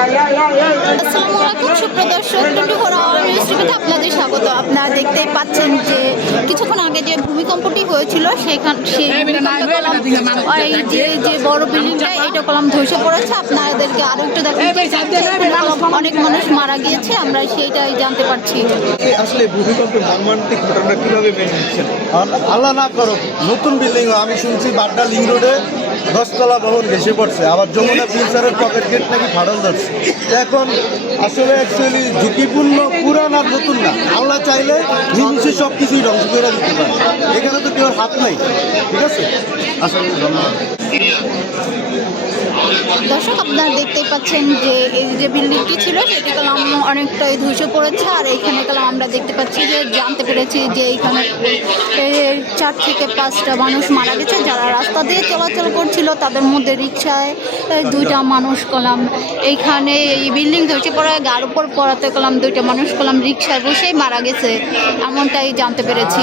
আসসালামু আলাইকুম সুপ্রদর্শক টুটু ঘোরা নিউজটিভিতে আপনাদের স্বাগত। আপনারা দেখতেই পাচ্ছেন যে কিছুক্ষণ আগে যে ভূমিকম্পটি হয়েছিল সেখান সেই এই যে যে বড় বিল্ডিংটা এটা কলাম ধসে পড়েছে। আপনাদেরকে আরও একটু দেখেন অনেক মানুষ মারা গিয়েছে আমরা সেইটাই জানতে পারছি। আসলে ভূমিকম্পের মর্মান্তিক ঘটনা কীভাবে মেনে নিচ্ছেন আল্লাহ না করো নতুন বিল্ডিং আমি শুনছি বাড্ডা লিং রোডে দশতলা ভবন ভেসে পড়ছে, আবার যমুনা ফিউচারের পকেট গেট নাকি ফাটল যাচ্ছে এখন আসলে অ্যাকচুয়ালি ঝুঁকিপূর্ণ, পুরান আর নতুন না। আল্লাহ চাইলে জিনিসে সব কিছুই ধ্বংস করে দিতে পারে। এখানে তো কেউ হাত নাই, ঠিক আছে? আসলে ধন্যবাদ। দর্শক, আপনারা দেখতেই পাচ্ছেন যে এই যে বিল্ডিংটি ছিল, সেটি কালাম অনেকটাই ধসে পড়েছে, আর এইখানে কলাম আমরা দেখতে পাচ্ছি যে, জানতে পেরেছি যে এইখানে চার থেকে পাঁচটা মানুষ মারা গেছে, যারা রাস্তা দিয়ে চলাচল করছিল, তাদের মধ্যে রিক্সায় দুইটা মানুষ কলাম এইখানে এই বিল্ডিং ধসে পড়ায় গার উপর পড়াতে কলাম দুইটা মানুষ কলাম রিক্সায় বসেই মারা গেছে, এমনটাই জানতে পেরেছি।